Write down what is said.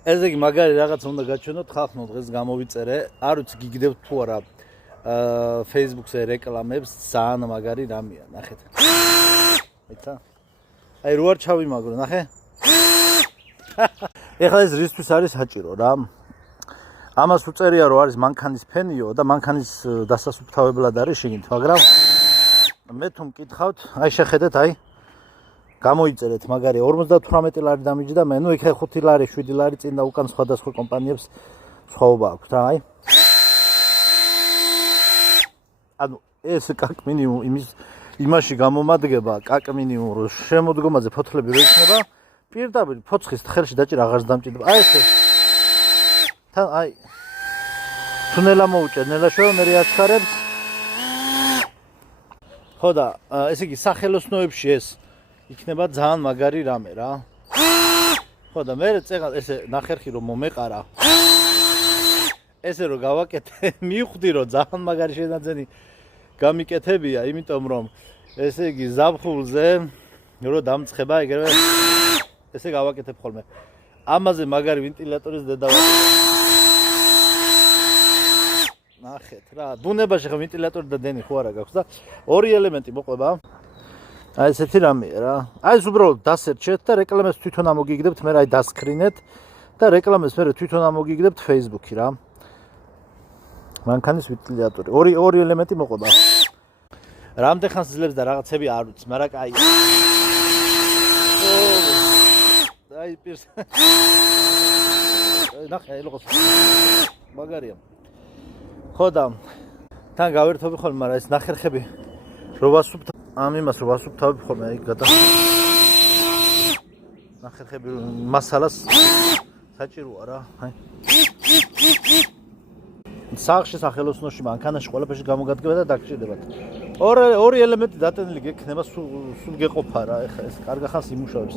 ესე იგი მაგარი რაღაც უნდა გაჩვენოთ ხალხმა დღეს გამოვიწერე. არ ვიცი გიგდებთ თუ არა Facebook-ზე რეკლამებს ძალიან მაგარი რამეა, ნახეთ. აიცა. აი რო არ ჩავიმაგრო, ნახე. ეხლა ეს რისთვის არის საჭირო რა? ამას უწერია რომ არის მანქანის ფენიო და მანქანის დასასუფთავებლად არის შიგნით, მაგრამ მე თუ მკითხავთ, აი შეხედეთ, აი გამოიწერეთ მაგარი 58 ლარი დამიჯდა მე, ნუ იქ 5 ლარი, 7 ლარი წინ და უკან სხვადასხვა კომპანიებს სხვაობა აქვს რა, აი. ანუ ეს კაკ მინიმუმ იმაში გამომადგება, კაკ მინიმუმ რომ შემოდგომაზე ფოთლები რო იქნება, პირდაპირ ფოცხის ხელში დაჭირა აღარს დამჭირდება. აი ეს თან აი თუნელა მოუჭერ, ნელა შევ მე აჩქარებს. ხო და ესე იგი სახელოსნოებში ეს იქნება ძალიან მაგარი რამე რა. ხო და მე წეღალ ესე ნახერხი რომ მომეყარა. ესე რომ გავაკეთე, მივხვდი რომ ძალიან მაგარი შენაძენი გამიკეთებია, იმიტომ რომ ესე იგი ზაფხულზე რო დამცხება, ეგრევე ესე გავაკეთებ ხოლმე. ამაზე მაგარი ვენტილატორის დედავატი. ნახეთ რა, ბუნებაში ხო ვენტილატორი და დენი ხო არა გაქვს და ორი ელემენტი მოყვება. აი ესეთი რამეა რა. აი ეს უბრალოდ დასერჩეთ და რეკლამებს თვითონ ამოგიგდებთ, მე აი დასკრინეთ და რეკლამებს მე თვითონ ამოგიგდებთ Facebook-ი რა. მანქანის ვენტილატორი. ორი ელემენტი მოყვება. რამდენ ხანს ძლებს და რაღაცები არ ვიცი, მაგრამ აი აი პირს. ნახე, ლოგოს. მაგარია. ხო და თან გავერთობი ხოლმე, მაგრამ ეს ნახერხები როვასუფთ ამ იმას როვასუფთავებ ხოლმე აი გადა. ნახერხები მასალას საჭიროა რა, აი. სახში სახელოსნოში მანქანაში ყველაფერში გამოგადგება და დაგჭირდებათ. ორი ელემენტი დატენილი გექნება, სულ გეყოფა რა, ეხლა ეს კარგა ხანს იმუშავებს.